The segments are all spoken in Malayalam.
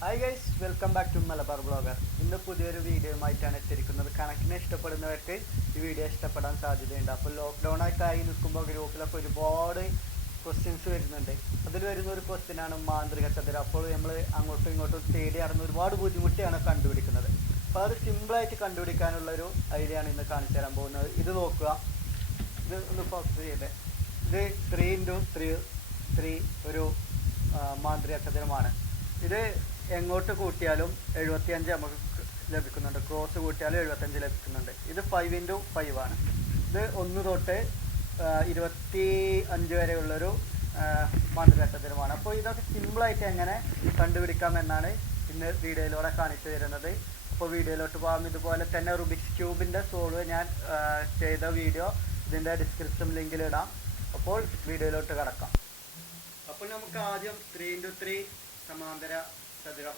Hi guys, welcome back to Malabar blogger. ഇന്ന് പുതിയൊരു വീഡിയോയുമായിട്ടാണ് എത്തിയിരിക്കുന്നത്. കണക്കിനെ ഇഷ്ടപ്പെടുന്നവർക്ക് ഈ വീഡിയോ ഇഷ്ടപ്പെടാൻ സാധ്യതയുണ്ട്. അപ്പോൾ ലോക്ക്ഡൗൺ ആയി നിൽക്കുമ്പോൾ ഗ്രൂപ്പിലൊക്കെ ഒരുപാട് ക്വസ്റ്റ്യൻസ് വരുന്നുണ്ട്. അതിൽ വരുന്ന ഒരു ക്വസ്റ്റ്യനാണ് മാന്ത്രിക ചതുരം. അപ്പോൾ നമ്മൾ അങ്ങോട്ടും ഇങ്ങോട്ടും തേടി നടന്ന് ഒരുപാട് ബുദ്ധിമുട്ടിയാണ് കണ്ടുപിടിക്കുന്നത്. അപ്പോൾ അത് സിമ്പിളായിട്ട് കണ്ടുപിടിക്കാനുള്ളൊരു ഐഡിയ ആണ് ഇന്ന് കാണിച്ചു തരാൻ പോകുന്നത്. ഇത് നോക്കുക, ഇത് ഒന്ന് ഫോക്കസ് ചെയ്തേ. ഇത് 3x3 ഒരു മാന്ത്രിക ചതുരമാണ്. ഇത് എങ്ങോട്ട് കൂട്ടിയാലും 75 നമുക്ക് ലഭിക്കുന്നുണ്ട്. ക്രോസ് കൂട്ടിയാലും 75 ലഭിക്കുന്നുണ്ട്. ഇത് 5x5 ആണ്. ഇത് 1 തൊട്ട് 25 വരെയുള്ളൊരു മാന്ത്രിക ചതുരമാണ്. അപ്പോൾ ഇതൊക്കെ സിമ്പിളായിട്ട് എങ്ങനെ കണ്ടുപിടിക്കാമെന്നാണ് ഇന്ന് വീഡിയോയിലൂടെ കാണിച്ചു തരുന്നത്. അപ്പോൾ വീഡിയോയിലോട്ട് പോകാം. ഇതുപോലെ തന്നെ റുബിക്സ് ക്യൂബിൻ്റെ സോൾവ് ഞാൻ ചെയ്ത വീഡിയോ ഇതിൻ്റെ ഡിസ്ക്രിപ്ഷൻ ലിങ്കിൽ ഇടാം. അപ്പോൾ വീഡിയോയിലോട്ട് കിടക്കാം. അപ്പോൾ നമുക്ക് ആദ്യം 3x3 സമാന്തര ചതുരം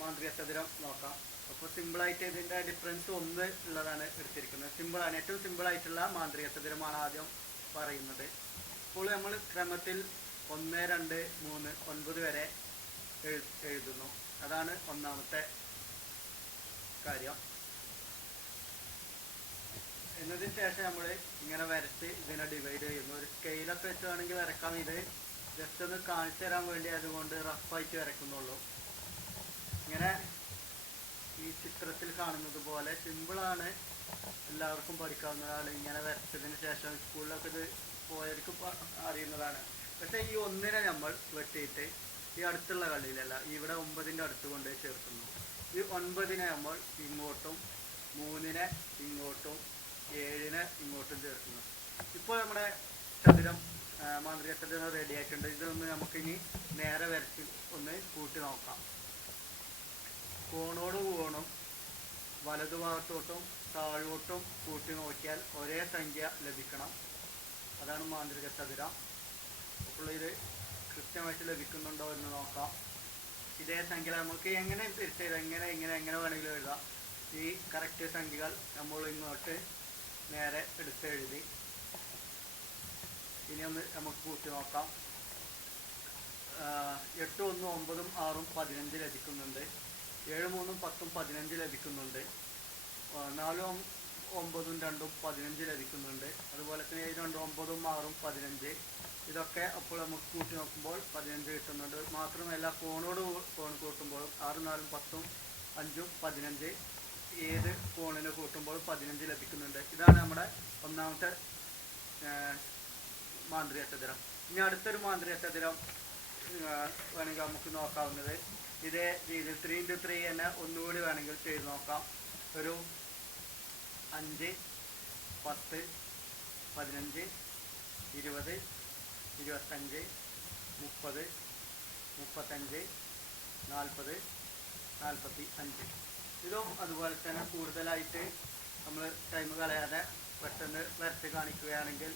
മാന്ത്രിക ചതുരം നോക്കാം. അപ്പോൾ സിമ്പിളായിട്ട് ഇതിൻ്റെ ഡിഫറൻസ് 1 ഉള്ളതാണ് എടുത്തിരിക്കുന്നത്. സിമ്പിളാണ്, ഏറ്റവും സിമ്പിളായിട്ടുള്ള മാന്ത്രിക ചതുരമാണ് ആദ്യം പറയുന്നത്. അപ്പോൾ നമ്മൾ ക്രമത്തിൽ 1, 2, 3, 9 വരെ എഴുതുന്നു. അതാണ് ഒന്നാമത്തെ കാര്യം. എന്നതിന് ശേഷം നമ്മൾ ഇങ്ങനെ വരച്ച് ഇതിനെ ഡിവൈഡ് ചെയ്യുന്നു. ഒരു സ്കെയിലൊക്കെ വെച്ച് വേണമെങ്കിൽ വരക്കാം. ഇത് ജസ്റ്റ് ഒന്ന് കാണിച്ചു തരാൻ വേണ്ടി അതുകൊണ്ട് റഫായിട്ട് വരയ്ക്കുന്നുള്ളൂ. ഇങ്ങനെ ഈ ചിത്രത്തിൽ കാണുന്നത് പോലെ സിമ്പിളാണ്, എല്ലാവർക്കും പഠിക്കാവുന്നതാണ്. ഇങ്ങനെ വരച്ചതിന് ശേഷം സ്കൂളിലൊക്കെ ഇത് പോയവർക്ക് അറിയുന്നതാണ്. പക്ഷേ ഈ 1നെ നമ്മൾ വെട്ടിയിട്ട് ഈ അടുത്തുള്ള കള്ളിയിലല്ല, ഇവിടെ 9ൻ്റെ അടുത്ത് കൊണ്ട് ചേർക്കുന്നു. ഈ 9നെ നമ്മൾ ഇങ്ങോട്ടും, 3നെ ഇങ്ങോട്ടും, 7നെ ഇങ്ങോട്ടും ചേർക്കുന്നു. ഇപ്പോൾ നമ്മുടെ ചതുരം മാന്ത്രിക ചതുരം റെഡി ആയിട്ടുണ്ട്. ഇതൊന്ന് നമുക്കിനി നേരെ വരച്ച് ഒന്ന് കൂട്ടി നോക്കാം. കോണോട് കോണും വലതുഭാഗത്തോട്ടും താഴോട്ടും കൂട്ടി നോക്കിയാൽ ഒരേ സംഖ്യ ലഭിക്കണം. അതാണ് മാന്ത്രിക ചതുരം. അപ്പോൾ ഇത് കൃത്യമായിട്ട് ലഭിക്കുന്നുണ്ടോ എന്ന് നോക്കാം. ഇതേ സംഖ്യ നമുക്ക് എങ്ങനെ തിരിച്ചെഴുതാം, എങ്ങനെ വേണമെങ്കിലും എഴുതാം. ഈ കറക്റ്റ് സംഖ്യകൾ നമ്മൾ ഇങ്ങോട്ട് നേരെ എടുത്ത് എഴുതി. ഇനി ഒന്ന് നമുക്ക് കൂട്ടി നോക്കാം. 8, 1, 9, 6, 15 ലഭിക്കുന്നുണ്ട്. 7, 3, 10, 15 ലഭിക്കുന്നുണ്ട്. 4, 9, 2, 15 ലഭിക്കുന്നുണ്ട്. അതുപോലെ തന്നെ 7, 2, 9, 6, 15. ഇതൊക്കെ അപ്പോൾ നമുക്ക് കൂട്ടി നോക്കുമ്പോൾ 15 കിട്ടുന്നുണ്ട്. മാത്രമല്ല കോണോട് കോൺ കൂട്ടുമ്പോഴും 6, 4, 10, 5, 15 ഏത് കോണിന് കൂട്ടുമ്പോൾ 15 ലഭിക്കുന്നുണ്ട്. ഇതാണ് നമ്മുടെ ഒന്നാമത്തെ മാന്ത്രിക ചതുരം. ഇനി അടുത്തൊരു മാന്ത്രിക ചതുരം വേണമെങ്കിൽ നമുക്ക് നോക്കാവുന്നത് ഇതേ രീതിയിൽ 3x3 തന്നെ ഒന്നുകൂടി വേണമെങ്കിൽ ചെയ്ത് നോക്കാം. ഒരു 5, 10, 15, 20, 25, 30, 35, 40, 45. ഇതും അതുപോലെ തന്നെ കൂടുതലായിട്ട് നമ്മൾ ടൈം കളയാതെ പെട്ടെന്ന് വരച്ച് കാണിക്കുകയാണെങ്കിൽ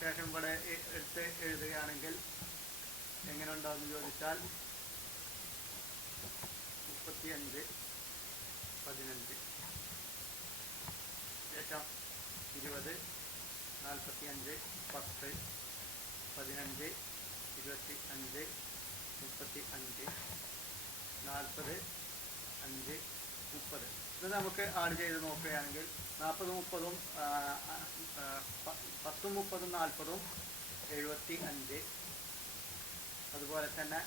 ശേഷം ഇവിടെ എടുത്ത് എഴുതുകയാണെങ്കിൽ എങ്ങനെ ഉണ്ടാവുമെന്ന് ചോദിച്ചാൽ 35, 15, ശേഷം 20, 45, 10, 15, 25, 35, 40, 5, 30. ഇത് നമുക്ക് ആഡ് ചെയ്ത് നോക്കുകയാണെങ്കിൽ 40, 30, 10, 30, 40, 75. അതുപോലെ തന്നെ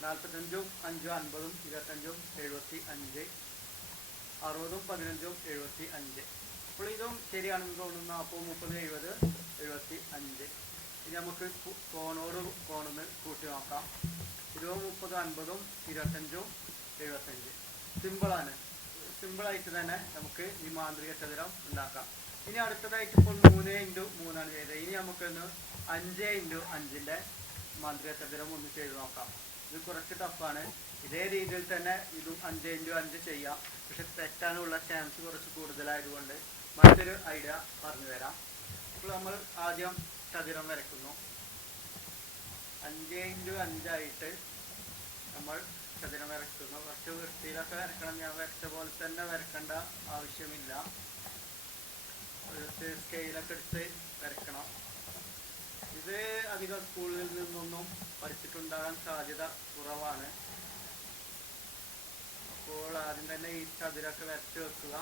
45, 5, 50, 25, 75, 60, 15, 75. അപ്പോൾ ഇതും ശരിയാണെന്ന് തോന്നുന്നു. 40, 30, 70, 75. ഇനി നമുക്ക് കോണോട് കോണൊന്ന് കൂട്ടി നോക്കാം. 20, 30, 50, 25, 75. സിമ്പിളാണ്. സിമ്പിളായിട്ട് തന്നെ നമുക്ക് ഈ മാന്ത്രിക ചതുരം ഉണ്ടാക്കാം. ഇനി അടുത്തതായിട്ട് ഇപ്പോൾ 3x3 ആണ് ചെയ്തത്. ഇനി നമുക്കൊന്ന് 5x5ൻ്റെ മാന്ത്രിക ചതുരം ഒന്ന് ചെയ്ത് നോക്കാം. ഇത് കുറച്ച് ടഫാണ്. ഇതേ രീതിയിൽ തന്നെ ഇതും 5x5 ചെയ്യാം. പക്ഷെ തെറ്റാനുള്ള ചാൻസ് കുറച്ച് കൂടുതലായതുകൊണ്ട് മറ്റൊരു ഐഡിയ പറഞ്ഞു തരാം. ഇപ്പോൾ നമ്മൾ ആദ്യം ചതുരം വരയ്ക്കുന്നു. 5x5 ആയിട്ട് നമ്മൾ ചതുരം വരയ്ക്കുന്നു. കുറച്ച് വൃത്തിയിലൊക്കെ വരക്കണം. ഞാൻ വരച്ച പോലെ തന്നെ വരക്കേണ്ട ആവശ്യമില്ല. സ്കെയിലൊക്കെ എടുത്ത് വരക്കണം. ഇത് അധികം സ്കൂളിൽ നിന്നൊന്നും പഠിച്ചിട്ടുണ്ടാകാൻ സാധ്യത കുറവാണ്. അപ്പോൾ ആദ്യം തന്നെ ഈ ചതുരൊക്കെ വരച്ച് വെക്കുക.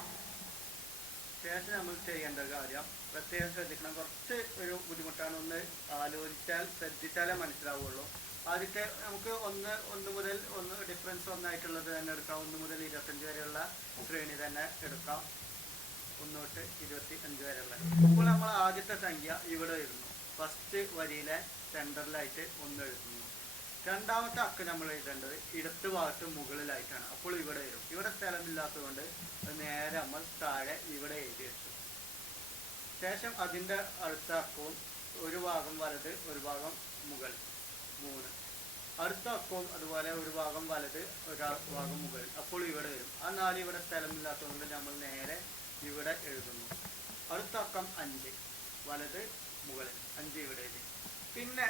ശേഷം നമ്മൾ ചെയ്യേണ്ട കാര്യം പ്രത്യേകം ശ്രദ്ധിക്കണം. കുറച്ച് ഒരു ബുദ്ധിമുട്ടാണ്, ഒന്ന് ആലോചിച്ചാൽ ശ്രദ്ധിച്ചാലേ മനസ്സിലാവുള്ളൂ. ആദ്യത്തെ നമുക്ക് ഒന്ന് മുതൽ ഡിഫറൻസ് ഒന്നായിട്ടുള്ളത് തന്നെ എടുക്കാം. 1 മുതൽ 25 വരെയുള്ള ശ്രേണി തന്നെ എടുക്കാം. 1 തൊട്ട് 25 വരെയുള്ള. അപ്പോൾ നമ്മൾ ആദ്യത്തെ സംഖ്യ ഇവിടെ എഴുതുന്നു. ഫസ്റ്റ് വരിയിലെ സെൻറ്ററിലായിട്ട് 1 എഴുതുന്നു. രണ്ടാമത്തെ അക്ക് നമ്മൾ എഴുതേണ്ടത് ഇടത്ത് ഭാഗത്ത് മുകളിലായിട്ടാണ്. അപ്പോൾ ഇവിടെ വരും. ഇവിടെ സ്ഥലമില്ലാത്തതുകൊണ്ട് നേരെ നമ്മൾ താഴെ ഇവിടെ എഴുതി വെച്ചു. ശേഷം അതിൻ്റെ അടുത്ത അക്കവും ഒരു ഭാഗം വലത് ഒരു ഭാഗം മുകൾ 3. അടുത്ത അക്കവും അതുപോലെ ഒരു ഭാഗം വലത് ഒരു ഭാഗം മുകൾ. അപ്പോൾ ഇവിടെ വരും. ആ 4 ഇവിടെ സ്ഥലമില്ലാത്തതുകൊണ്ട് നമ്മൾ നേരെ ഇവിടെ എഴുതുന്നു. അടുത്ത അക്കം 5 വലത് മുകളിൽ 5 ഇവിടെ എഴുതി. പിന്നെ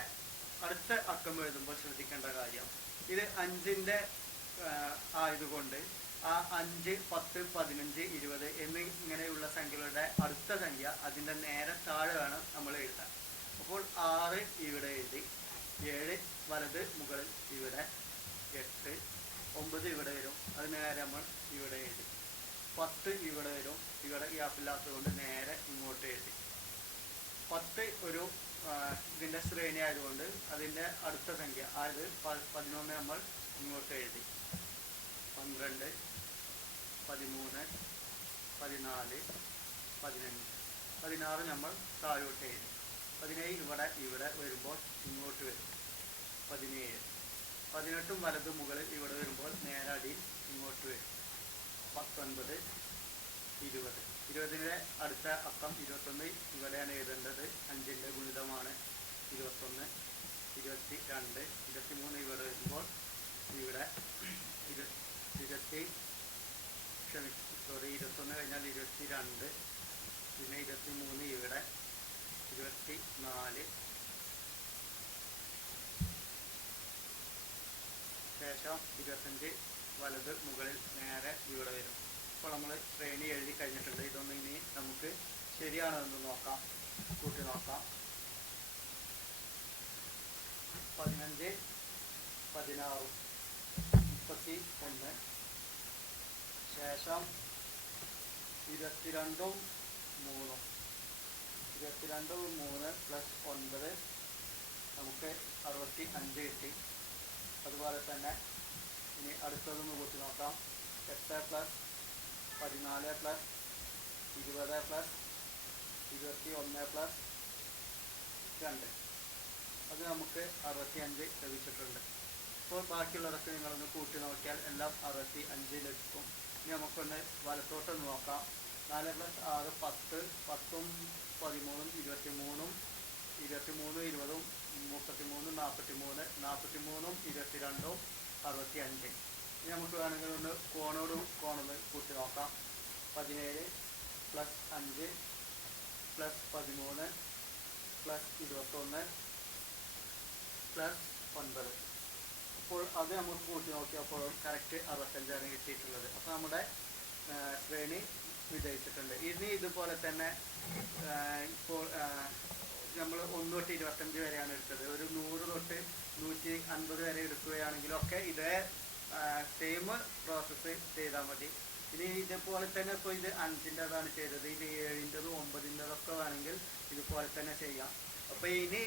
അടുത്ത അക്കം എഴുതുമ്പോൾ ശ്രദ്ധിക്കേണ്ട കാര്യം, ഇത് 5ൻ്റെ ആയതുകൊണ്ട് ആ 5, 10, 15, 20 എന്നിങ്ങനെയുള്ള സംഖ്യകളുടെ അടുത്ത സംഖ്യ അതിൻ്റെ നേരെ താഴെ വേണം നമ്മൾ എഴുതാൻ. അപ്പോൾ 6 ഇവിടെ എഴുതി, 7 വലത് മുകളിൽ ഇവിടെ, 8, 9 ഇവിടെ വരും. അത് നേരെ നമ്മൾ ഇവിടെ എഴുതി. 10 ഇവിടെ വരും. ഇവിടെ ഗ്യാപ്പില്ലാത്തതുകൊണ്ട് നേരെ ഇങ്ങോട്ട് എഴുതി. 10 ഒരു ഇതിൻ്റെ ശ്രേണി ആയതുകൊണ്ട് അതിൻ്റെ അടുത്ത സംഖ്യ അതായത് 11 നമ്മൾ ഇങ്ങോട്ട് എഴുതി. 12, 13, 14, 15, 16 നമ്മൾ താഴോട്ട് എഴുതി. 17 ഇവിടെ വരുമ്പോൾ ഇങ്ങോട്ട് വരും. 17, 18 വലത് മുകളിൽ ഇവിടെ വരുമ്പോൾ നേരടി ഇങ്ങോട്ട് വരും. 19, 20, 20ൻ്റെ അടുത്ത അക്കം 21 ഇവിടെയാണ് എഴുതേണ്ടത്. 5ൻ്റെ ഗുണിതമാണ് 21, 22, 23 ഇവിടെ വരുമ്പോൾ ഇവിടെ 21 കഴിഞ്ഞാൽ 22, പിന്നെ 23 ഇവിടെ, 24, ശേഷം 25 വലത് മുകളിൽ നേരെ ഇവിടെ വരും. അപ്പോൾ നമ്മൾ ശ്രേണി എഴുതി കഴിഞ്ഞിട്ടുണ്ട്. ഇതൊന്നും ഇനി നമുക്ക് ശരിയാണോ എന്ന് നോക്കാം, കൂട്ടി നോക്കാം. 15, 16, 31, ശേഷം 22, 3, 22, 3 പ്ലസ് 9 നമുക്ക് 65 കിട്ടി. അതുപോലെ തന്നെ ഇനി അടുത്തതൊന്ന് കൂട്ടി നോക്കാം. 8 പ്ലസ് 14 പ്ലസ് 20 പ്ലസ് 21 പ്ലസ് 2, അത് നമുക്ക് 65 ലഭിച്ചിട്ടുണ്ട്. ഇപ്പോൾ ബാക്കിയുള്ളതൊക്കെ നിങ്ങളൊന്ന് കൂട്ടി നോക്കിയാൽ എല്ലാം 65 ലഭിക്കും. ഇനി നമുക്കൊന്ന് വലത്തോട്ടൊന്ന് നോക്കാം. 4 പ്ലസ് 6 10, 10ഉം 13ഉം 23ഉം 23, 20, 33, 43, 43ഉം 22ഉം 65. ഇനി നമുക്ക് വേണമെങ്കിൽ ഒന്ന് കോണൊന്ന് കൂട്ടി നോക്കാം. 17 പ്ലസ് 5 പ്ലസ് 13 പ്ലസ് 21 പ്ലസ് 9. അപ്പോൾ അത് നമുക്ക് കൂട്ടി നോക്കിയപ്പോൾ കറക്റ്റ് 65ആണ് കിട്ടിയിട്ടുള്ളത്. അപ്പോൾ നമ്മുടെ ശ്രേണി വിജയിച്ചിട്ടുണ്ട്. ഇനി ഇതുപോലെ തന്നെ ഇപ്പോൾ നമ്മൾ 1 തൊട്ട് 25 വരെയാണ് എടുത്തത്. ഒരു 100 തൊട്ട് 150 വരെ എടുക്കുകയാണെങ്കിലൊക്കെ ഇതേ സെയിം പ്രോസസ്സ് ചെയ്താൽ മതി. ഇനി ഇതുപോലെ തന്നെ ഇപ്പോൾ ഇത് 5ൻ്റെതാണ് ചെയ്തത്. ഇത് 7ൻ്റെതും 9ൻ്റെതൊക്കെ വേണമെങ്കിൽ ഇതുപോലെ തന്നെ ചെയ്യാം. അപ്പോൾ ഇനി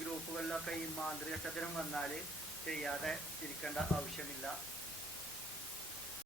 ഗ്രൂപ്പുകളിലൊക്കെ ഈ മാന്ത്രിക ചതുരം വന്നാൽ ചെയ്യാതെ ഇരിക്കേണ്ട ആവശ്യമില്ല.